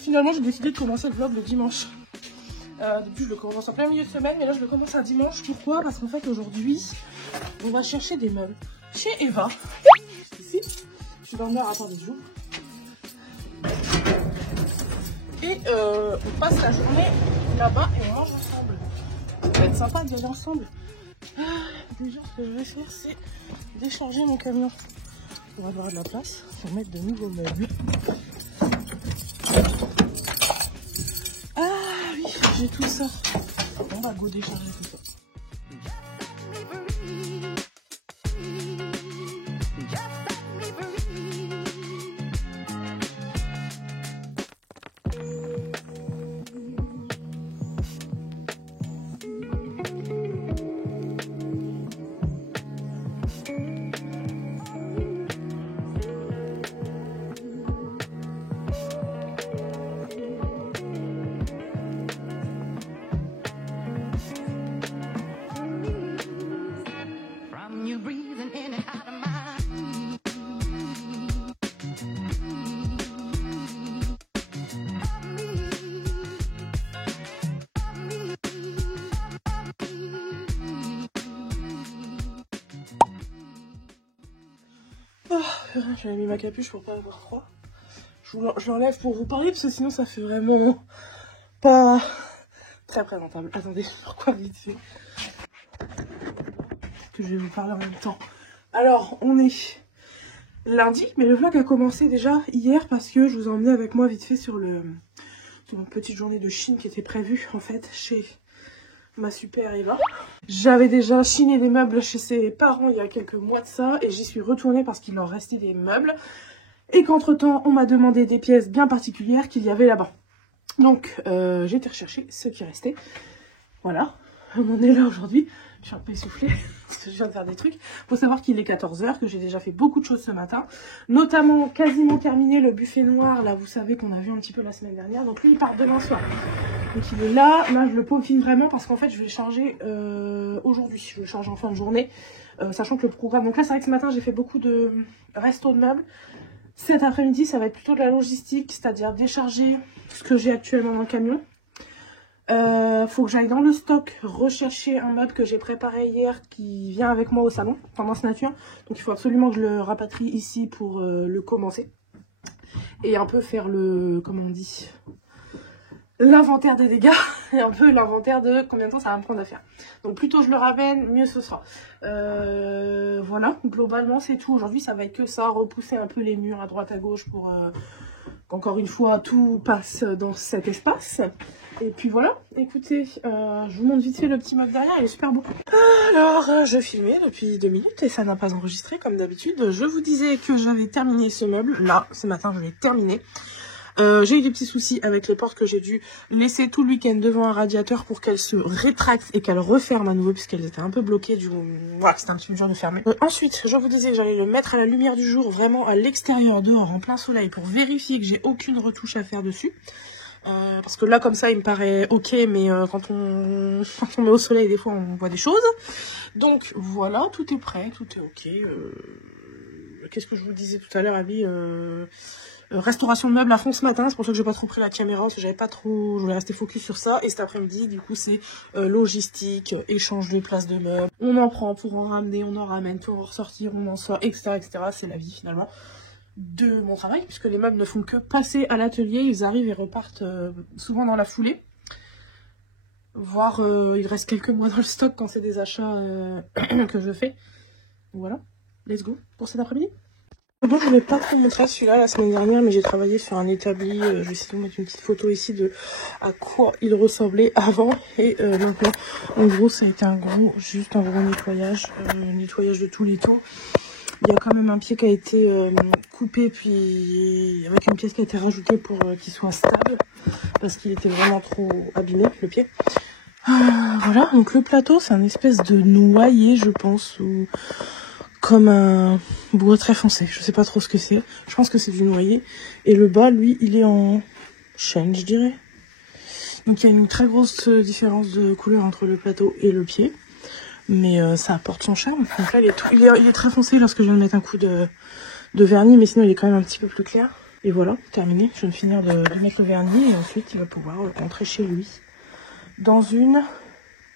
finalement j'ai décidé de commencer le vlog le dimanche. Depuis je le commence en plein milieu de semaine, mais là je le commence un dimanche. Pourquoi? Parce qu'en fait aujourd'hui on va chercher des meubles chez Eva. Ici, je suis dans le nord, attendez, je j'ouvre. Et on passe la journée là-bas et on mange ensemble. Ça va être sympa de manger ensemble. Déjà ce que je vais faire c'est décharger mon camion. On va avoir de la place pour mettre de nouveaux meubles. Ah oui, j'ai tout ça. On va go décharger tout ça. Oh, j'avais mis ma capuche pour pas avoir froid. Je l'enlève pour vous parler parce que sinon ça fait vraiment pas très présentable. Attendez, pourquoi vite fait que je vais vous parler en même temps. Alors, on est lundi, mais le vlog a commencé déjà hier parce que je vous ai emmené avec moi vite fait sur une petite journée de Chine qui était prévue en fait chez ma super Eva. J'avais déjà chiné des meubles chez ses parents il y a quelques mois de ça et j'y suis retournée parce qu'il leur restait des meubles et qu'entre temps on m'a demandé des pièces bien particulières qu'il y avait là-bas. Donc j'ai été rechercher ce qui restait. Voilà, on est là aujourd'hui. Je suis un peu essoufflée parce que je viens de faire des trucs. Faut savoir qu'il est 14 h, que j'ai déjà fait beaucoup de choses ce matin. Notamment quasiment terminé le buffet noir, là vous savez qu'on a vu un petit peu la semaine dernière. Donc lui il part demain soir. Donc il est là, je le peaufine vraiment parce qu'en fait je vais le charger aujourd'hui. Je vais le charger en fin de journée, sachant que le programme... Donc là c'est vrai que ce matin j'ai fait beaucoup de resto de meubles. Cet après-midi ça va être plutôt de la logistique, c'est-à-dire décharger ce que j'ai actuellement dans le camion. Faut que j'aille dans le stock rechercher un meuble que j'ai préparé hier qui vient avec moi au salon, Tendance Nature. Donc il faut absolument que je le rapatrie ici pour le commencer. Et un peu faire le, comment on dit, l'inventaire des dégâts et un peu l'inventaire de combien de temps ça va me prendre à faire. Donc plus tôt je le ramène, mieux ce sera. Voilà, globalement c'est tout. Aujourd'hui ça va être que ça, repousser un peu les murs à droite à gauche pour qu'encore une fois tout passe dans cet espace. Et puis voilà, écoutez, je vous montre vite fait le petit meuble derrière, il est super beau. Alors, je filmais depuis 2 minutes et ça n'a pas enregistré comme d'habitude. Je vous disais que j'avais terminé ce meuble, là, ce matin je l'ai terminé. J'ai eu des petits soucis avec les portes que j'ai dû laisser tout le week-end devant un radiateur pour qu'elles se rétractent et qu'elles referment à nouveau puisqu'elles étaient un peu bloquées. Du coup, voilà, c'était un petit peu dur de fermer. Ensuite, je vous disais que j'allais le mettre à la lumière du jour, vraiment à l'extérieur, dehors, en plein soleil, pour vérifier que j'ai aucune retouche à faire dessus. Parce que là comme ça il me paraît ok, mais quand on met au soleil des fois on voit des choses. Donc voilà, tout est prêt, tout est ok. Qu'est-ce que je vous disais tout à l'heure, Abby, restauration de meubles à fond ce matin, c'est pour ça que j'ai pas trop pris la caméra, parce que j'avais pas trop, je voulais rester focus sur ça. Et cet après-midi du coup c'est logistique, échange de places de meubles, on en prend pour en ramener, on en ramène pour en ressortir, on en sort, etc., etc. C'est la vie finalement de mon travail, puisque les meubles ne font que passer à l'atelier, ils arrivent et repartent souvent dans la foulée, voire il reste quelques mois dans le stock quand c'est des achats que je fais. Voilà, let's go pour cet après-midi. Bon, je voulais pas trop montrer celui-là la semaine dernière, mais j'ai travaillé sur un établi, je vais essayer de vous mettre une petite photo ici de à quoi il ressemblait avant et maintenant. En gros ça a été juste un gros nettoyage, nettoyage de tous les tons. Il y a quand même un pied qui a été coupé, puis avec une pièce qui a été rajoutée pour qu'il soit stable, parce qu'il était vraiment trop abîmé, le pied. Voilà, donc le plateau, c'est un espèce de noyer, je pense, ou comme un bois très foncé. Je sais pas trop ce que c'est. Je pense que c'est du noyer. Et le bas, lui, il est en chêne, je dirais. Donc il y a une très grosse différence de couleur entre le plateau et le pied. Mais ça apporte son charme. Donc là, il est très foncé lorsque je viens de mettre un coup de vernis, mais sinon il est quand même un petit peu plus clair. Et voilà, terminé. Je viens de finir de mettre le vernis et ensuite il va pouvoir rentrer chez lui dans une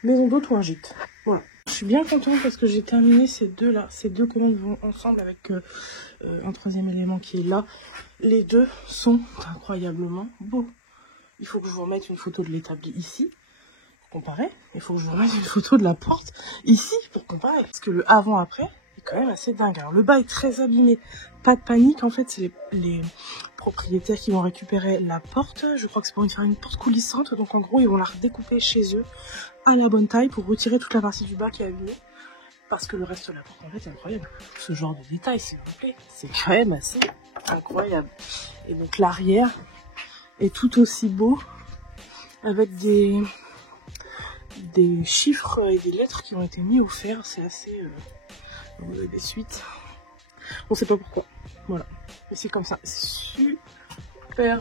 maison d'hôte ou un gîte. Voilà. Je suis bien contente parce que j'ai terminé ces deux là. Ces deux commandes vont ensemble avec un troisième élément qui est là. Les deux sont incroyablement beaux. Il faut que je vous remette une photo de l'établi ici pour comparer. Il faut que je vous remette une photo de la porte ici pour comparer. Parce que le avant-après est quand même assez dingue. Alors le bas est très abîmé. Pas de panique. En fait, c'est les propriétaires qui vont récupérer la porte. Je crois que c'est pour faire une porte coulissante. Donc en gros, ils vont la redécouper chez eux à la bonne taille pour retirer toute la partie du bas qui est abîmée. Parce que le reste de la porte, en fait, est incroyable. Ce genre de détail, s'il vous plaît, c'est quand même assez incroyable. Et donc l'arrière est tout aussi beau avec des chiffres et des lettres qui ont été mis au fer. C'est assez... vous avez des suites. On sait pas pourquoi. Voilà. Mais c'est comme ça. C'est super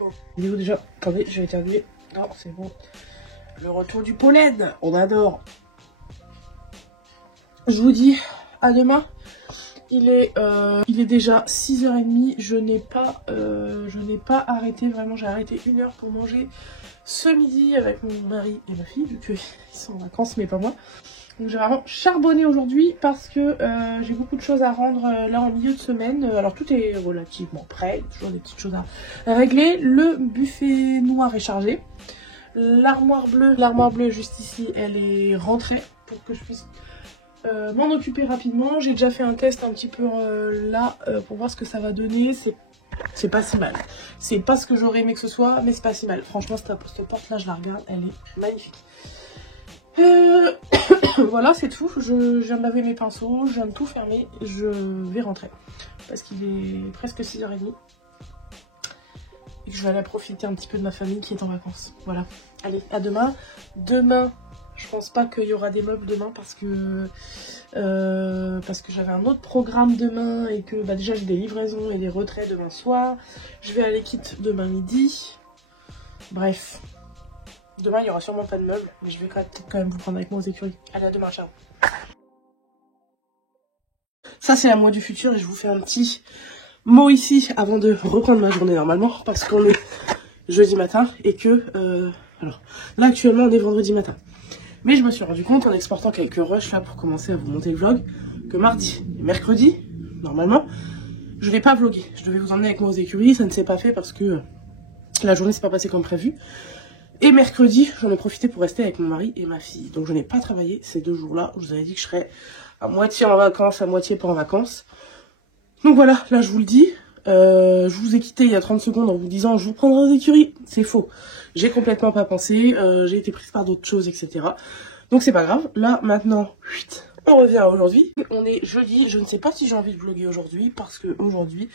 bon. Vidéo déjà. Attendez, je vais éternuer. Non, c'est bon. Le retour du pollen. On adore. Je vous dis à demain. Il est déjà 6h30. Je n'ai pas arrêté. Vraiment, j'ai arrêté 1 heure pour manger ce midi avec mon mari et ma fille, vu qu'ils sont en vacances, mais pas moi. Donc j'ai vraiment charbonné aujourd'hui parce que j'ai beaucoup de choses à rendre là en milieu de semaine. Alors tout est relativement prêt, il y a toujours des petites choses à régler. Le buffet noir est chargé. L'armoire bleue juste ici, elle est rentrée pour que je puisse m'en occuper rapidement. J'ai déjà fait un test un petit peu là pour voir ce que ça va donner. C'est pas si mal. C'est pas ce que j'aurais aimé que ce soit, mais c'est pas si mal. Franchement, cette porte là, je la regarde, elle est magnifique. Voilà, c'est tout. Je viens de laver mes pinceaux, je viens de tout fermer. Je vais rentrer parce qu'il est presque 6h30 et que je vais aller profiter un petit peu de ma famille qui est en vacances. Voilà. Allez, à demain. Demain, je pense pas qu'il y aura des meubles demain parce que j'avais un autre programme demain et que bah, déjà j'ai des livraisons et des retraits demain soir. Je vais à l'équipe demain midi. Bref. Demain, il n'y aura sûrement pas de meubles, mais je vais quand même vous prendre avec moi aux écuries. Allez, à demain, ciao. Ça, c'est la moi du futur et je vous fais un petit mot ici avant de reprendre ma journée normalement, parce qu'on est jeudi matin et que... alors, là, actuellement, on est vendredi matin. Mais je me suis rendu compte en exportant quelques rushs là pour commencer à vous monter le vlog, que mardi et mercredi, normalement, je vais pas vlogger. Je devais vous emmener avec moi aux écuries, ça ne s'est pas fait parce que la journée s'est pas passée comme prévu. Et mercredi, j'en ai profité pour rester avec mon mari et ma fille. Donc je n'ai pas travaillé ces 2 jours-là. Je vous avais dit que je serais à moitié en vacances, à moitié pas en vacances. Donc voilà, là je vous le dis. Je vous ai quitté il y a 30 secondes en vous disant je vous prendrai aux écuries. C'est faux. J'ai complètement pas pensé. J'ai été prise par d'autres choses, etc. Donc c'est pas grave. Là, maintenant, on revient à aujourd'hui. On est jeudi. Je ne sais pas si j'ai envie de vlogger aujourd'hui parce que aujourd'hui...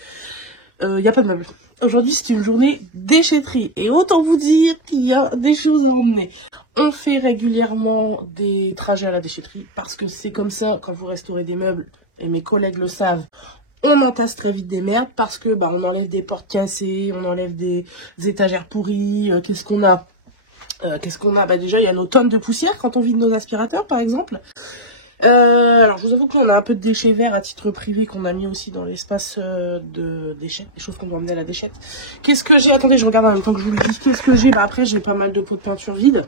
il n'y a pas de meubles. Aujourd'hui, c'est une journée déchetterie. Et autant vous dire qu'il y a des choses à emmener. On fait régulièrement des trajets à la déchetterie parce que c'est comme ça quand vous restaurez des meubles. Et mes collègues le savent. On entasse très vite des merdes parce que bah, on enlève des portes cassées, on enlève des étagères pourries. Qu'est-ce qu'on a bah, déjà, il y a nos tonnes de poussière quand on vide nos aspirateurs, par exemple. Alors je vous avoue qu'on a un peu de déchets verts à titre privé qu'on a mis aussi dans l'espace de déchets, des choses qu'on doit emmener à la déchette. Qu'est-ce que j'ai? Attendez, je regarde en même temps que je vous le dis. Qu'est-ce que j'ai? Bah après j'ai pas mal de pots de peinture vides.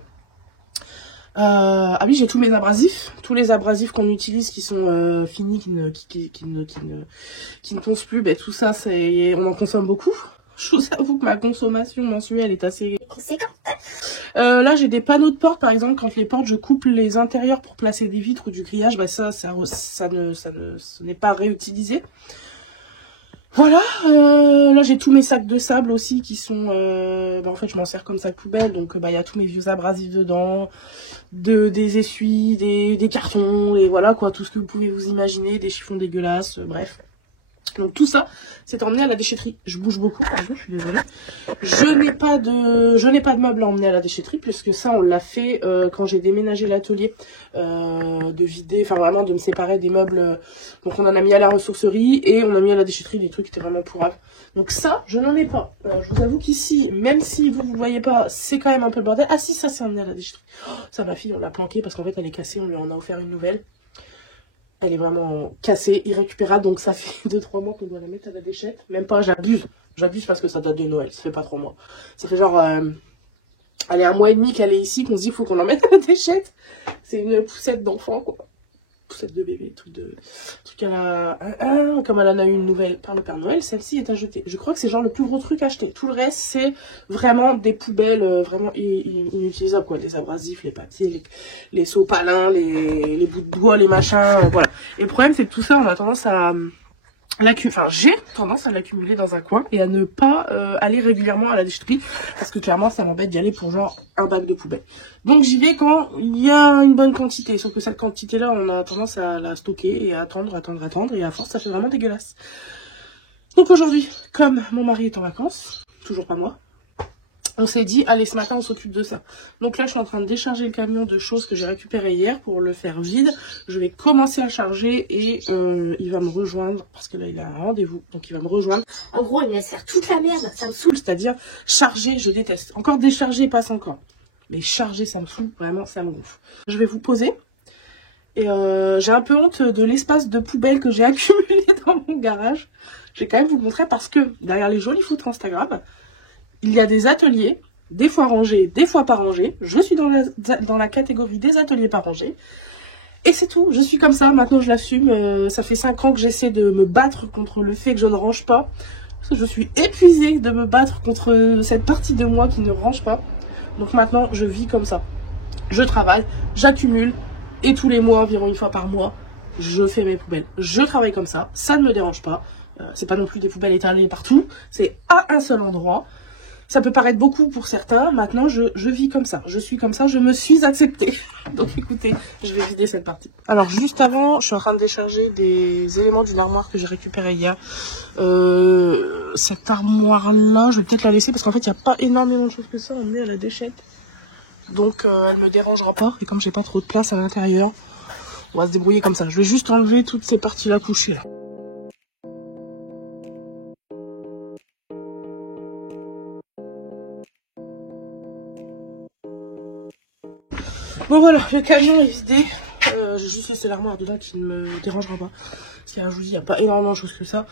Ah oui, j'ai tous mes abrasifs, tous les abrasifs qu'on utilise qui sont finis, qui ne poncent plus. Bah, tout ça, on en consomme beaucoup. Je vous avoue que ma consommation mensuelle est assez conséquente. Là, j'ai des panneaux de porte, par exemple, quand les portes, je coupe les intérieurs pour placer des vitres ou du grillage, bah ça ce n'est pas réutilisé. Voilà, là j'ai tous mes sacs de sable aussi qui sont, bah en fait je m'en sers comme sac poubelle, donc bah il y a tous mes vieux abrasifs dedans, des essuies, des cartons, et voilà quoi, tout ce que vous pouvez vous imaginer, des chiffons dégueulasses, bref. Donc tout ça, c'est emmené à la déchetterie. Je bouge beaucoup, je suis désolée. Je n'ai pas de meubles à emmener à la déchetterie, puisque ça, on l'a fait quand j'ai déménagé l'atelier, de vider, enfin vraiment de me séparer des meubles. Donc on en a mis à la ressourcerie et on a mis à la déchetterie des trucs qui étaient vraiment pourrables. Donc ça, je n'en ai pas. Je vous avoue qu'ici, même si vous ne voyez pas, c'est quand même un peu le bordel. Ah si, ça c'est emmené à la déchetterie. Oh, ça, ma fille, on l'a planqué parce qu'en fait, elle est cassée, on lui en a offert une nouvelle. Elle est vraiment cassée, irrécupérable, donc ça fait 2-3 mois qu'on doit la mettre à la déchette. Même pas, j'abuse. J'abuse parce que ça date de Noël, ça fait pas 3 mois. Ça fait genre, allez, 1 mois et demi qu'elle est ici, qu'on se dit, faut qu'on en mette à la déchette. C'est une poussette d'enfant, quoi. Poussette de bébé, truc à la... comme elle en a eu une nouvelle par le Père Noël, celle-ci est à jeter. Je crois que c'est genre le plus gros truc à acheter. Tout le reste, c'est vraiment des poubelles vraiment inutilisables, quoi. Les abrasifs, les papiers, les seaux palins, les bouts de bois, les machins, voilà. Et le problème, c'est que tout ça, on a tendance à... j'ai tendance à l'accumuler dans un coin et à ne pas aller régulièrement à la déchetterie parce que clairement ça m'embête d'y aller pour genre un bac de poubelle. Donc j'y vais quand il y a une bonne quantité, sauf que cette quantité là on a tendance à la stocker et à attendre et à force ça fait vraiment dégueulasse. Donc aujourd'hui, comme mon mari est en vacances, toujours pas moi, on s'est dit, allez, ce matin, on s'occupe de ça. Donc là, je suis en train de décharger le camion de choses que j'ai récupérées hier pour le faire vide. Je vais commencer à charger et il va me rejoindre, parce que là, il a un rendez-vous, donc il va me rejoindre. En gros, il me laisse faire toute la merde, ça me saoule. C'est-à-dire, charger, je déteste. Encore décharger, passe encore. Mais charger, ça me saoule, vraiment, ça me gonfle. Je vais vous poser. Et j'ai un peu honte de l'espace de poubelle que j'ai accumulé dans mon garage. Je vais quand même vous montrer parce que derrière les jolies photos Instagram, il y a des ateliers, des fois rangés, des fois pas rangés. Je suis dans la catégorie des ateliers pas rangés. Et c'est tout, je suis comme ça, maintenant je l'assume. Ça fait 5 ans que j'essaie de me battre contre le fait que je ne range pas. Parce que je suis épuisée de me battre contre cette partie de moi qui ne range pas. Donc maintenant, je vis comme ça. Je travaille, j'accumule. Et tous les mois, environ une fois par mois, je fais mes poubelles. Je travaille comme ça, ça ne me dérange pas. C'est pas non plus des poubelles étalées partout. C'est à un seul endroit. Ça peut paraître beaucoup pour certains, maintenant je vis comme ça, je suis comme ça, je me suis acceptée. Donc écoutez, je vais vider cette partie. Alors juste avant, je suis en train de décharger des éléments d'une armoire que j'ai récupérée hier. Cette armoire là, je vais peut-être la laisser parce qu'en fait il n'y a pas énormément de choses que ça, on met à la déchette. Donc elle me dérangera pas, et comme j'ai pas trop de place à l'intérieur, on va se débrouiller comme ça. Je vais juste enlever toutes ces parties là couchées là. Bon voilà, le camion est vidé. J'ai juste laissé l'armoire dedans qui ne me dérangera pas. Parce que je vous dis, il n'y a pas énormément de choses que ça.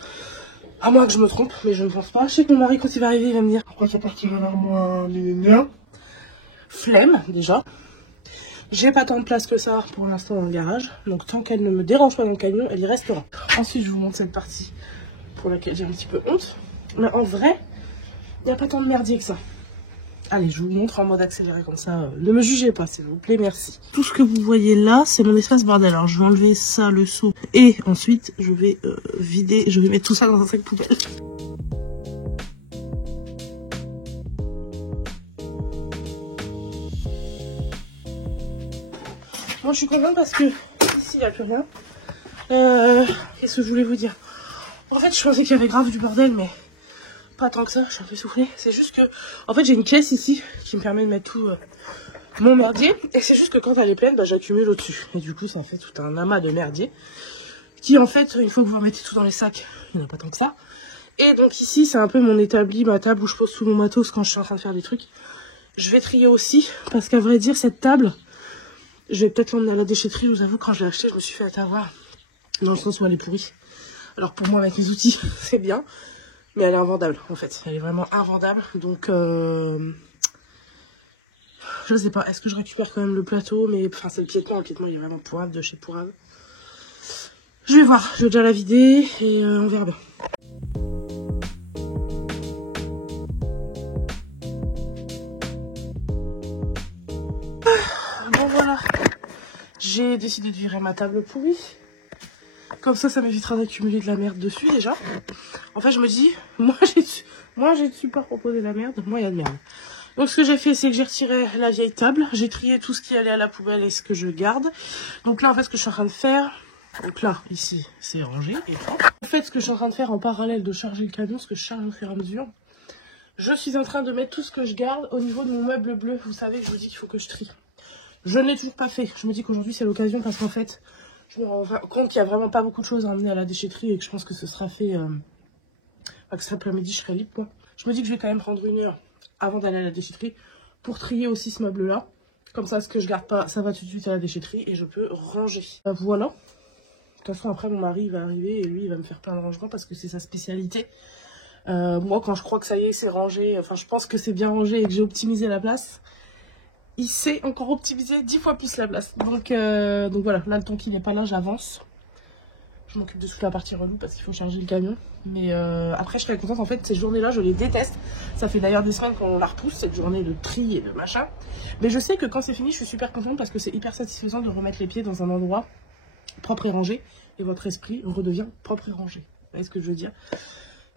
À moins que je me trompe, mais je ne pense pas. Je sais que mon mari, quand il va arriver, il va me dire pourquoi tu as parti dans l'armoire linéaire. Flemme, déjà. J'ai pas tant de place que ça pour l'instant dans le garage. Donc tant qu'elle ne me dérange pas dans le camion, elle y restera. Ensuite, je vous montre cette partie pour laquelle j'ai un petit peu honte. Mais en vrai, il n'y a pas tant de merdier que ça. Allez, je vous montre en mode accéléré comme ça. Ne me jugez pas, s'il vous plaît, merci. Tout ce que vous voyez là, c'est mon espace bordel. Alors, je vais enlever ça, le seau. Et ensuite, je vais vider, je vais mettre tout ça dans un sac poubelle. Moi, je suis contente parce que ici, il n'y a plus rien. Qu'est-ce que je voulais vous dire? En fait, je pensais qu'il y avait grave du bordel, mais... pas tant que ça, je suis un peu soufflée. C'est juste que, en fait, j'ai une caisse ici qui me permet de mettre tout mon merdier. Et c'est juste que quand elle est pleine, bah, j'accumule au-dessus. Et du coup, ça fait tout un amas de merdier. Qui, en fait, une fois que vous remettez tout dans les sacs, il n'y en a pas tant que ça. Et donc ici, c'est un peu mon établi, ma table où je pose tout mon matos quand je suis en train de faire des trucs. Je vais trier aussi, parce qu'à vrai dire, cette table, je vais peut-être l'emmener à la déchetterie. Je vous avoue, quand je l'ai achetée, je me suis fait avoir. Dans le sens où elle est pourrie. Alors pour moi, avec les outils, c'est bien. Mais elle est invendable, en fait. Elle est vraiment invendable. Donc, je sais pas. Est-ce que je récupère quand même le plateau? Mais, enfin, c'est le piétement. Le piétement, il est vraiment pourrave de chez pourrave. Je vais voir. Je vais déjà la vider et on verra bien. Bon, voilà. J'ai décidé de virer ma table pourrie. Comme ça m'évitera d'accumuler de la merde dessus, déjà. En fait, je me dis, moi, j'ai su pas proposer de la merde. Moi, il y a de merde. Donc, ce que j'ai fait, c'est que j'ai retiré la vieille table. J'ai trié tout ce qui allait à la poubelle et ce que je garde. Donc là, en fait, ce que je suis en train de faire... donc là, ici, c'est rangé. Et en fait, ce que je suis en train de faire en parallèle de charger le camion, ce que je charge au fur et à mesure, je suis en train de mettre tout ce que je garde au niveau de mon meuble bleu. Vous savez, je vous dis qu'il faut que je trie. Je ne l'ai toujours pas fait. Je me dis qu'aujourd'hui, c'est l'occasion parce qu'en fait... je me rends compte qu'il n'y a vraiment pas beaucoup de choses à emmener à la déchetterie et que je pense que ce sera fait... que cet après-midi, je serai libre, quoi. Je me dis que je vais quand même prendre 1 heure avant d'aller à la déchetterie pour trier aussi ce meuble-là. Comme ça, ce que je garde pas, ça va tout de suite à la déchetterie et je peux ranger. Voilà. De toute façon, après, mon mari va arriver et lui, il va me faire plein de rangements parce que c'est sa spécialité. Moi, quand je crois que ça y est, c'est rangé, enfin, je pense que c'est bien rangé et que j'ai optimisé la place, il sait encore optimiser 10 fois plus la place. Donc voilà, là, le temps qu'il n'est pas là, j'avance. Je m'occupe de toute la partie relou parce qu'il faut charger le camion. Mais après, je serais contente. En fait, ces journées-là, je les déteste. Ça fait d'ailleurs des semaines qu'on la repousse, cette journée de tri et de machin. Mais je sais que quand c'est fini, je suis super contente parce que c'est hyper satisfaisant de remettre les pieds dans un endroit propre et rangé. Et votre esprit redevient propre et rangé. Vous voyez ce que je veux dire?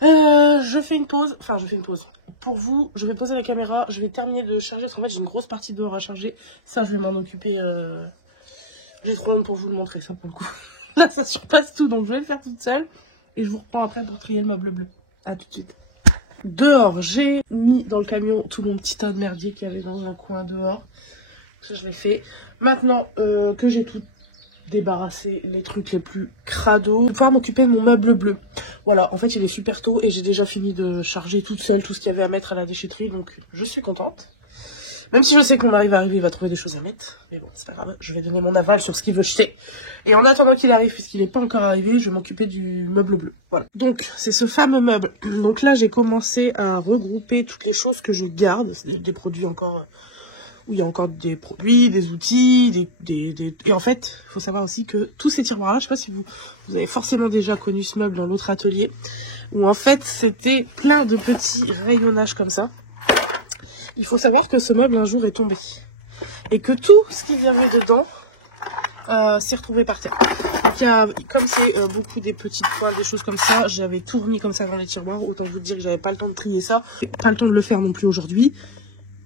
Je fais une pause. Enfin, je fais une pause. Pour vous, je vais poser la caméra. Je vais terminer de charger parce qu'en fait, j'ai une grosse partie dehors à charger. Ça, je vais m'en occuper. J'ai trop honte pour vous le montrer, ça, pour le coup. Là, ça surpasse tout, donc je vais le faire toute seule. Et je vous reprends après pour trier le meuble bleu. A tout de suite. Dehors, j'ai mis dans le camion tout mon petit tas de merdier qu'il y avait dans un coin dehors. Ça, je l'ai fait. Maintenant que j'ai tout débarrassé, les trucs les plus crados, je vais pouvoir m'occuper de mon meuble bleu. Voilà, en fait, il est super tôt et j'ai déjà fini de charger toute seule tout ce qu'il y avait à mettre à la déchetterie. Donc, je suis contente. Même si je sais qu'on arrive, il va trouver des choses à mettre. Mais bon, c'est pas grave, je vais donner mon aval sur ce qu'il veut jeter. Et en attendant qu'il arrive, puisqu'il n'est pas encore arrivé, je vais m'occuper du meuble bleu. Voilà. Donc, c'est ce fameux meuble. Donc là, j'ai commencé à regrouper toutes les choses que je garde. C'est des produits encore... où il y a encore des produits, des outils, Et en fait, il faut savoir aussi que tous ces tiroirs-là, je sais pas si vous avez forcément déjà connu ce meuble dans l'autre atelier, où en fait, c'était plein de petits rayonnages comme ça. Il faut savoir que ce meuble un jour est tombé et que tout ce qu'il y avait dedans s'est retrouvé par terre. Donc comme c'est beaucoup des petites poils, des choses comme ça, j'avais tout remis comme ça dans les tiroirs. Autant vous dire que j'avais pas le temps de trier ça, pas le temps de le faire non plus aujourd'hui.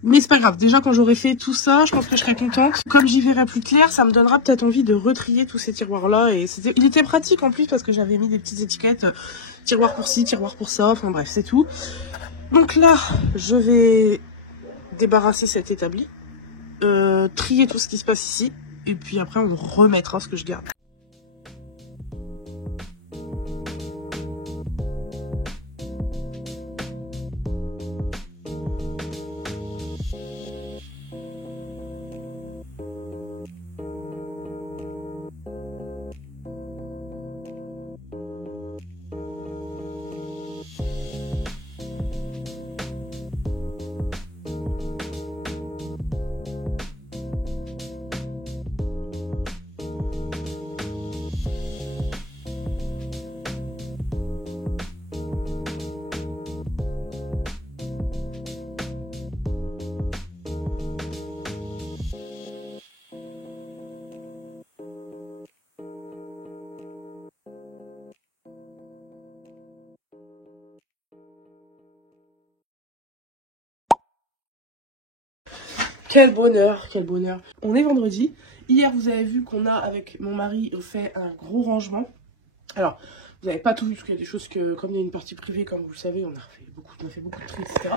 Mais c'est pas grave, déjà quand j'aurai fait tout ça, je pense que je serai contente. Comme j'y verrai plus clair, ça me donnera peut-être envie de retrier tous ces tiroirs-là. Et il était pratique en plus parce que j'avais mis des petites étiquettes, tiroir pour ci, tiroir pour ça, enfin bref, c'est tout. Donc là, je vais débarrasser cet établi, trier tout ce qui se passe ici, et puis après on remettra ce que je garde. Quel bonheur, quel bonheur. On est vendredi. Hier, vous avez vu qu'on a, avec mon mari, fait un gros rangement. Alors, vous n'avez pas tout vu, parce qu'il y a des choses que, comme il y a une partie privée, comme vous le savez, on a fait beaucoup de tri, etc.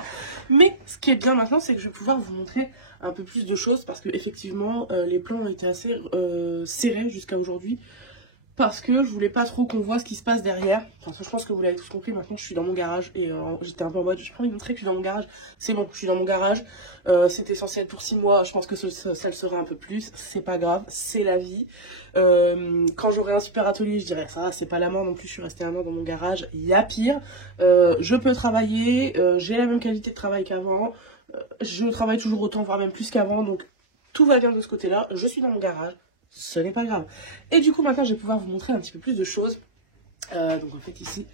Mais ce qui est bien maintenant, c'est que je vais pouvoir vous montrer un peu plus de choses, parce que effectivement, les plans ont été assez serrés jusqu'à aujourd'hui. Parce que je voulais pas trop qu'on voit ce qui se passe derrière. Enfin, je pense que vous l'avez tous compris, maintenant je suis dans mon garage. Et j'étais un peu en mode, j'ai pas envie de montrer que je suis dans mon garage. C'est bon, je suis dans mon garage. C'est essentiel pour 6 mois, je pense que ça le sera un peu plus. C'est pas grave, c'est la vie. Quand j'aurai un super atelier, je dirais ça, c'est pas la mort non plus, je suis restée un an dans mon garage. Il y a pire. Je peux travailler, j'ai la même qualité de travail qu'avant. Je travaille toujours autant, voire même plus qu'avant. Donc tout va bien de ce côté-là. Je suis dans mon garage. Ce n'est pas grave. Et du coup, maintenant, je vais pouvoir vous montrer un petit peu plus de choses. Donc, en fait, ici,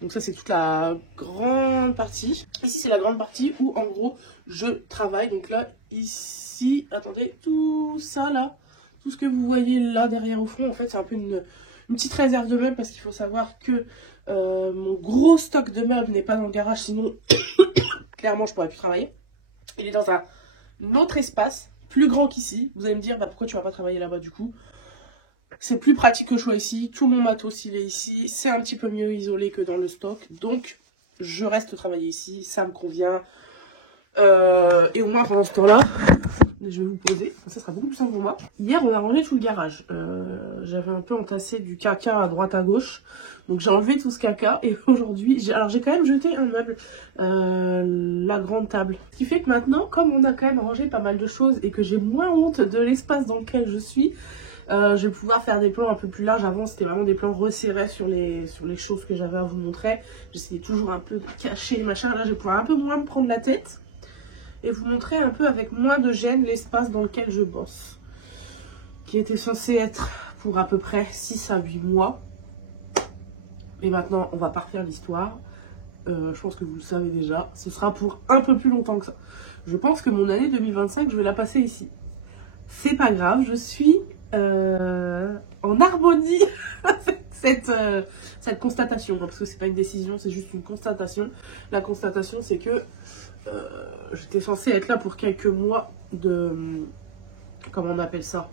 donc ça, c'est toute la grande partie. Ici, c'est la grande partie où, en gros, je travaille. Donc là, ici, attendez, tout ça, là, tout ce que vous voyez là, derrière au fond, en fait, c'est un peu une petite réserve de meubles parce qu'il faut savoir que mon gros stock de meubles n'est pas dans le garage. Sinon, clairement, je pourrais plus travailler. Il est dans un autre espace plus grand qu'ici. Vous allez me dire, bah, pourquoi tu vas pas travailler là-bas du coup? C'est plus pratique que je sois ici. Tout mon matos, il est ici. C'est un petit peu mieux isolé que dans le stock. Donc, je reste travailler ici. Ça me convient. Et au moins, pendant ce temps-là, je vais vous poser. Ça sera beaucoup plus simple pour moi. Hier, on a rangé tout le garage. J'avais un peu entassé du caca à droite à gauche. Donc, j'ai enlevé tout ce caca. Et aujourd'hui, j'ai quand même jeté un meuble. La grande table. Ce qui fait que maintenant, comme on a quand même rangé pas mal de choses et que j'ai moins honte de l'espace dans lequel je suis, Je vais pouvoir faire des plans un peu plus larges. Avant, c'était vraiment des plans resserrés sur les choses que j'avais à vous montrer. J'essayais toujours un peu de cacher, machin. Là, je vais pouvoir un peu moins me prendre la tête. Et vous montrer un peu avec moins de gêne l'espace dans lequel je bosse. Qui était censé être pour à peu près 6 à 8 mois. Et maintenant, on va pas refaire l'histoire. Je pense que vous le savez déjà. Ce sera pour un peu plus longtemps que ça. Je pense que mon année 2025, je vais la passer ici. C'est pas grave, je suis en harmonie avec cette constatation. Parce que c'est pas une décision, c'est juste une constatation. La constatation, c'est que j'étais censée être là pour quelques mois de... Comment on appelle ça ?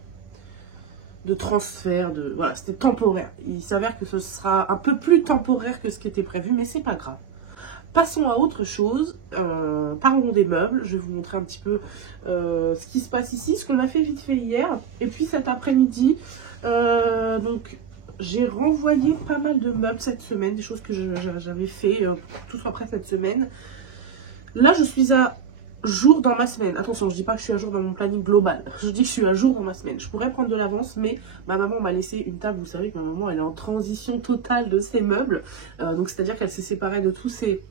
De transfert, voilà, c'était temporaire. Il s'avère que ce sera un peu plus temporaire que ce qui était prévu, mais c'est pas grave. Passons à autre chose, parlons des meubles. Je vais vous montrer un petit peu ce qui se passe ici, ce qu'on a fait vite fait hier. Et puis cet après-midi, donc j'ai renvoyé pas mal de meubles cette semaine, des choses que j'avais fait, pour que tout soit prêt cette semaine. Là, je suis à jour dans ma semaine. Attention, je dis pas que je suis à jour dans mon planning global. Je dis que je suis à jour dans ma semaine. Je pourrais prendre de l'avance, mais ma maman m'a laissé une table. Vous savez que ma maman, elle est en transition totale de ses meubles. Donc, c'est-à-dire qu'elle s'est séparée de tous ses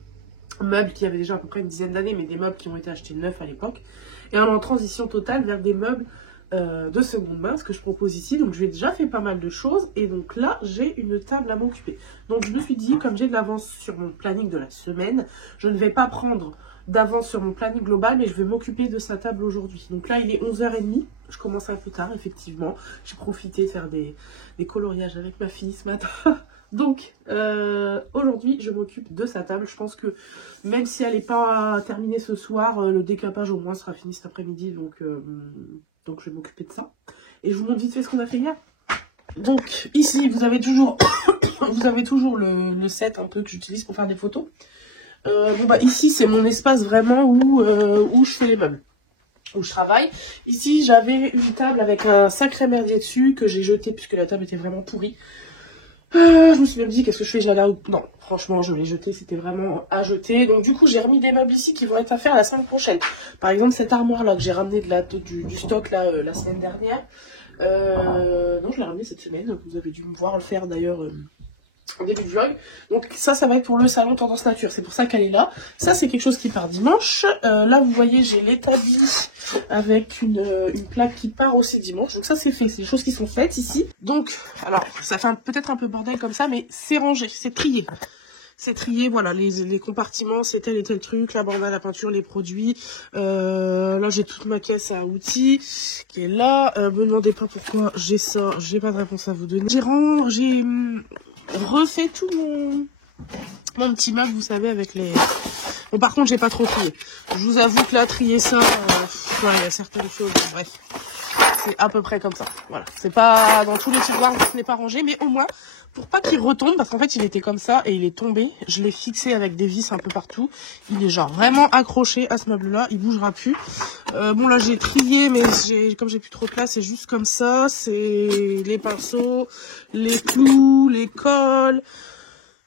meubles qui avaient déjà à peu près une dizaine d'années, mais des meubles qui ont été achetés neufs à l'époque. Et elle est en transition totale vers des meubles de seconde main, ce que je propose ici. Donc, je lui ai déjà fait pas mal de choses. Et donc là, j'ai une table à m'occuper. Donc, je me suis dit, comme j'ai de l'avance sur mon planning de la semaine, je ne vais pas prendre d'avance sur mon planning global, mais je vais m'occuper de sa table aujourd'hui. Donc là, il est 11h30. Je commence un peu tard, effectivement. J'ai profité de faire des coloriages avec ma fille ce matin. Donc, aujourd'hui, je m'occupe de sa table. Je pense que même si elle n'est pas terminée ce soir, le décapage au moins sera fini cet après-midi. Donc, je vais m'occuper de ça. Et je vous montre vite fait ce qu'on a fait hier. Donc, ici, vous avez toujours, le set un peu que j'utilise pour faire des photos. Bon bah ici c'est mon espace vraiment où je fais les meubles, où je travaille. Ici j'avais une table avec un sacré merdier dessus que j'ai jeté puisque la table était vraiment pourrie. Je me suis même dit qu'est-ce que je fais, je l'allais... Non, franchement je l'ai jeté, c'était vraiment à jeter. Donc du coup j'ai remis des meubles ici qui vont être à faire la semaine prochaine. Par exemple cette armoire là que j'ai ramené du stock là la semaine dernière. Non je l'ai ramené cette semaine, vous avez dû me voir le faire d'ailleurs... en début de vlog. Donc ça va être pour le salon tendance nature, c'est pour ça qu'elle est là. Ça c'est quelque chose qui part dimanche. Là vous voyez j'ai l'établi avec une plaque qui part aussi dimanche. Donc ça c'est fait, c'est des choses qui sont faites ici. Donc alors ça fait peut-être un peu bordel comme ça, mais c'est rangé, c'est trié. C'est trié, voilà, les compartiments, c'est tel et tel truc, la bande à la peinture, les produits. Là, j'ai toute ma caisse à outils qui est là. Me demandez pas pourquoi j'ai ça, j'ai pas de réponse à vous donner. J'ai refait tout mon petit meuble, vous savez, avec les... Bon, par contre, j'ai pas trop trié. Je vous avoue que là, trier ça, il y a certaines choses, bref. C'est à peu près comme ça. Voilà. C'est pas dans tous les tiroirs, ce n'est pas rangé, mais au moins, pour pas qu'il retombe, parce qu'en fait, il était comme ça et il est tombé. Je l'ai fixé avec des vis un peu partout. Il est genre vraiment accroché à ce meuble-là. Il bougera plus. Bon, là, j'ai trié, mais comme j'ai plus trop de place, c'est juste comme ça. C'est les pinceaux, les clous, les colles.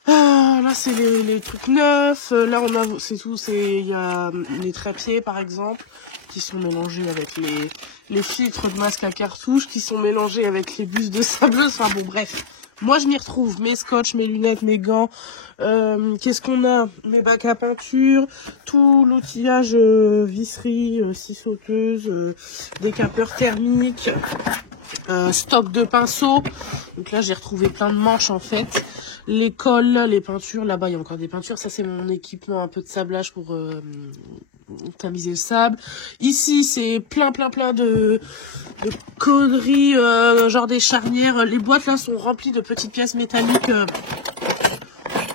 Ah, là, c'est les trucs neufs. Là, c'est tout. Il y a les trépieds, par exemple, qui sont mélangés avec les filtres de masque à cartouche, qui sont mélangés avec les bus de sableuse. Enfin, bon, bref. Moi, je m'y retrouve. Mes scotch, mes lunettes, mes gants. Qu'est-ce qu'on a? Mes bacs à peinture. Tout l'outillage visserie, scie sauteuse, décapeur thermique. Stock de pinceaux. Donc là, j'ai retrouvé plein de manches, en fait. Les colles, les peintures. Là-bas, il y a encore des peintures. Ça, c'est mon équipement, un peu de sablage pour tamiser le sable. Ici, c'est plein de conneries, genre des charnières. Les boîtes, là, sont remplies de petites pièces métalliques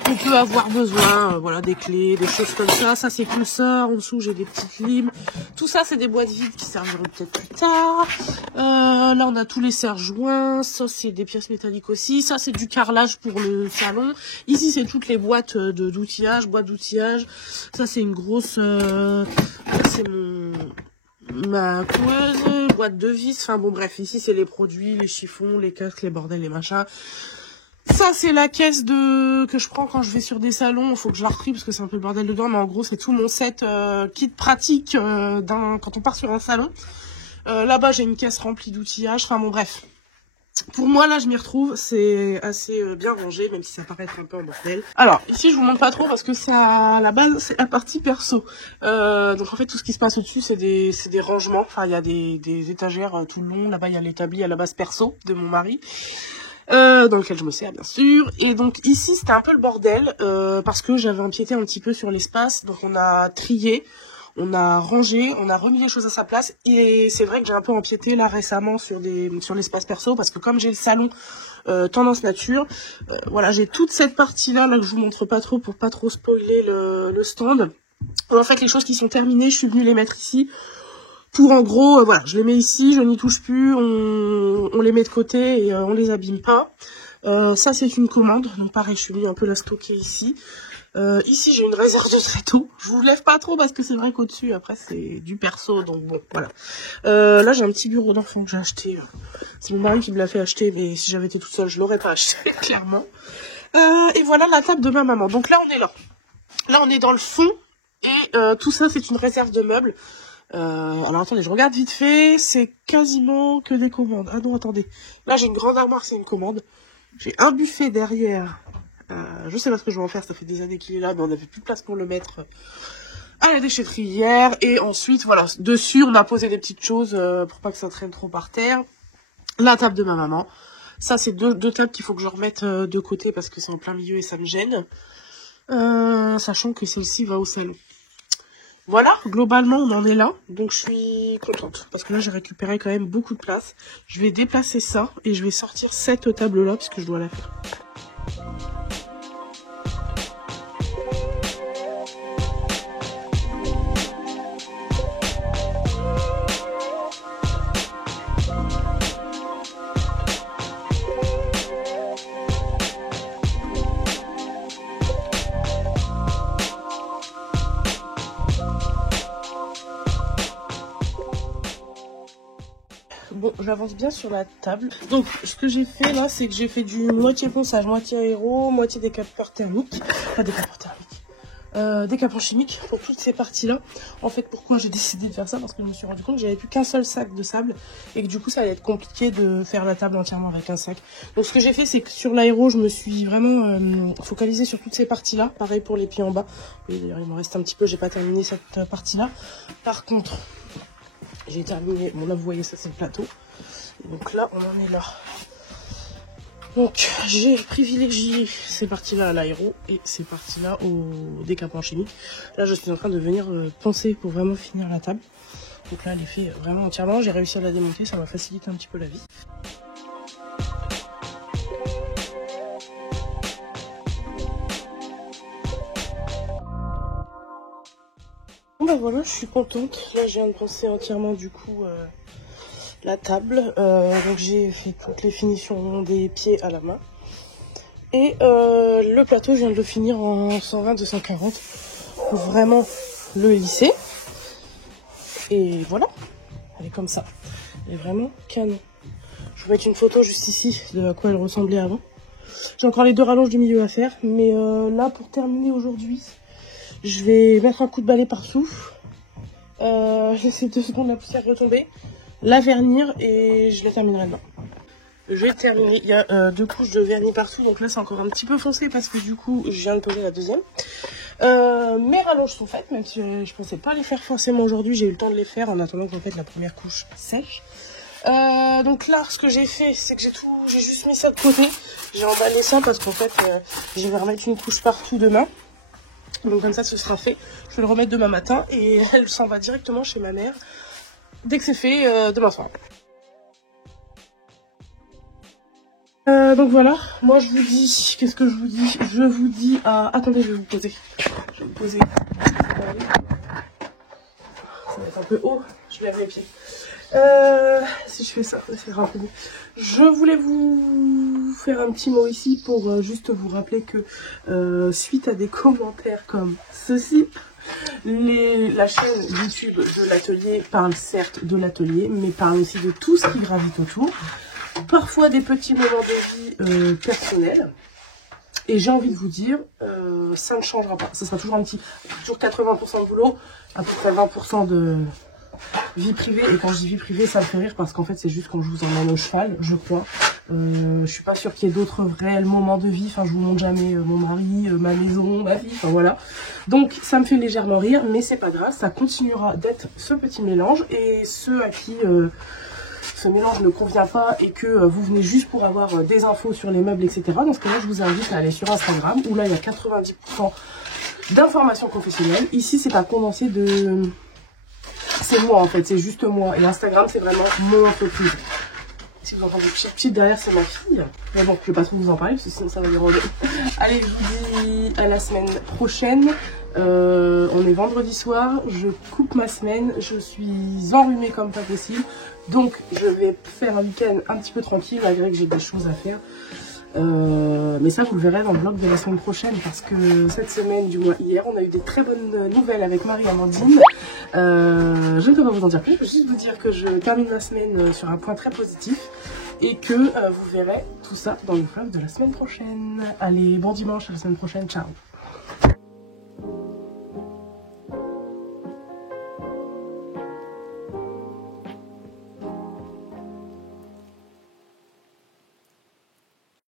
qu'on peut avoir besoin. Voilà, des clés, des choses comme ça. Ça, c'est tout ça. En dessous, j'ai des petites limes. Tout ça, c'est des boîtes vides qui serviront peut-être plus tard. Là, on a tous les serre-joints. Ça, c'est des pièces métalliques aussi. Ça, c'est du carrelage pour le salon. Ici, c'est toutes les boîtes d'outillage, boîtes d'outillage. Ça, c'est une grosse... c'est ma coueuse, boîte de vis. Enfin, bon, bref. Ici, c'est les produits, les chiffons, les casques, les bordels, les machins. Ça, c'est la caisse que je prends quand je vais sur des salons. Il faut que je la retrie parce que c'est un peu le bordel dedans. Mais en gros, c'est tout mon set kit pratique quand on part sur un salon. Là-bas, j'ai une caisse remplie d'outillage. Enfin bon, bref. Pour moi, là, je m'y retrouve. C'est assez bien rangé, même si ça paraît être un peu un bordel. Alors, ici, je vous montre pas trop parce que c'est à la base, c'est la partie perso. Donc, en fait, tout ce qui se passe au-dessus, c'est des rangements. Enfin, il y a des étagères tout le long. Là-bas, il y a l'établi à la base perso de mon mari. Dans lequel je me sers, bien sûr. Et donc, ici, c'était un peu le bordel parce que j'avais empiété un petit peu sur l'espace. Donc, on a trié. On a rangé, on a remis les choses à sa place et c'est vrai que j'ai un peu empiété là récemment sur l'espace perso parce que comme j'ai le salon tendance nature, voilà, j'ai toute cette partie là que je vous montre pas trop pour pas trop spoiler le stand. En fait, les choses qui sont terminées, je suis venue les mettre ici pour en gros, voilà, je les mets ici, je n'y touche plus, on les met de côté et on les abîme pas. Ça c'est une commande, donc pareil, je suis venue un peu la stocker ici. Ici j'ai une réserve de tréteaux. Je vous lève pas trop parce que c'est vrai qu'au-dessus après c'est du perso, donc bon voilà. Là j'ai un petit bureau d'enfant que j'ai acheté. C'est mon mari qui me l'a fait acheter, mais si j'avais été toute seule je l'aurais pas acheté clairement. Et voilà la table de ma maman. Donc là on est là. Là on est dans le fond et tout ça c'est une réserve de meubles. Alors attendez, je regarde vite fait, c'est quasiment que des commandes. Ah non attendez, là j'ai une grande armoire, c'est une commande. J'ai un buffet derrière. Je sais pas ce que je vais en faire, ça fait des années qu'il est là, mais on n'avait plus de place pour le mettre à la déchetterie hier. Et ensuite, voilà, dessus, on a posé des petites choses pour pas que ça traîne trop par terre. La table de ma maman. Ça, c'est deux tables qu'il faut que je remette de côté parce que c'est en plein milieu et ça me gêne. Sachant que celle-ci va au salon. Voilà, globalement, on en est là. Donc, je suis contente parce que là, j'ai récupéré quand même beaucoup de place. Je vais déplacer ça et je vais sortir cette table-là puisque je dois la faire. Bon, j'avance bien sur la table. Donc, ce que j'ai fait là, c'est que j'ai fait du moitié ponçage, moitié aéro, moitié décapeur thermique. Pas décapeur thermique. Décapant chimique pour toutes ces parties-là. En fait, pourquoi j'ai décidé de faire ça? Parce que je me suis rendu compte que j'avais plus qu'un seul sac de sable et que du coup, ça allait être compliqué de faire la table entièrement avec un sac. Donc, ce que j'ai fait, c'est que sur l'aéro, je me suis vraiment focalisée sur toutes ces parties-là. Pareil pour les pieds en bas. Oui, d'ailleurs, il m'en reste un petit peu. J'ai pas terminé cette partie-là. Par contre, j'ai terminé, bon là vous voyez ça c'est le plateau, donc là on en est là. Donc j'ai privilégié ces parties-là à l'aéro et ces parties-là au décapant chimique. Là je suis en train de venir poncer pour vraiment finir la table. Donc là elle est faite vraiment entièrement, j'ai réussi à la démonter, ça m'a facilité un petit peu la vie. Bon bah voilà, je suis contente. Là je viens de poncer entièrement du coup la table. Donc j'ai fait toutes les finitions des pieds à la main. Et le plateau, je viens de le finir en 120-240 pour vraiment le lisser. Et voilà, elle est comme ça. Elle est vraiment canon. Je vais vous mettre une photo juste ici de à quoi elle ressemblait avant. J'ai encore les deux rallonges du milieu à faire. Mais là, pour terminer aujourd'hui, je vais mettre un coup de balai partout. Laisser 2 secondes la poussière retomber. La vernir et je la terminerai demain. Je vais terminer. Il y a 2 couches de vernis partout. Donc là, c'est encore un petit peu foncé parce que du coup, je viens de poser la deuxième. Mes rallonges sont faites, même si je pensais pas les faire forcément aujourd'hui. J'ai eu le temps de les faire en attendant qu'en fait la première couche sèche. Donc là, ce que j'ai fait, c'est que j'ai juste mis ça de côté. J'ai emballé ça parce qu'en fait, je vais remettre une couche partout demain. Donc comme ça, ce sera fait. Je vais le remettre demain matin et elle s'en va directement chez ma mère dès que c'est fait demain soir. Donc voilà, moi je vous dis, qu'est-ce que je vous dis? Je vous dis à... Attendez, je vais vous poser. Je vais vous poser. Ça va être un peu haut, je lève les pieds. Si je fais ça, ça sera un peu mieux. Je voulais vous faire un petit mot ici pour juste vous rappeler que suite à des commentaires comme ceci, la chaîne YouTube de l'atelier parle certes de l'atelier, mais parle aussi de tout ce qui gravite autour. Parfois des petits moments de vie personnels. Et j'ai envie de vous dire, ça ne changera pas. Ce sera toujours toujours 80% de boulot, à peu près 20% vie privée. Et quand je dis vie privée, ça me fait rire parce qu'en fait c'est juste quand je vous emmène au cheval, je crois. Je suis pas sûre qu'il y ait d'autres réels moments de vie. Enfin, je vous montre jamais mon mari, ma maison, ma vie. Enfin voilà. Donc ça me fait légèrement rire, mais c'est pas grave. Ça continuera d'être ce petit mélange. Et ceux à qui ce mélange ne convient pas et que vous venez juste pour avoir des infos sur les meubles, etc. Dans ce cas-là, je vous invite à aller sur Instagram où là il y a 90% d'informations professionnelles. Ici, c'est pas condensé de... C'est moi en fait, c'est juste moi. Et Instagram, c'est vraiment mon entreprise. Si vous entendez petite derrière, c'est ma fille. Mais bon, je vais pas trop vous en parler parce que sinon ça va déranger. Allez, je vous dis à la semaine prochaine. On est vendredi soir, je coupe ma semaine, je suis enrhumée comme pas possible. Donc je vais faire un week-end un petit peu tranquille malgré que j'ai des choses à faire. Mais ça vous le verrez dans le vlog de la semaine prochaine parce que cette semaine, du moins hier, on a eu des très bonnes nouvelles avec Marie-Amandine. Je ne peux pas vous en dire plus, je peux juste vous dire que je termine ma semaine sur un point très positif et que vous verrez tout ça dans le vlog de la semaine prochaine. Allez, bon dimanche, à la semaine prochaine, ciao.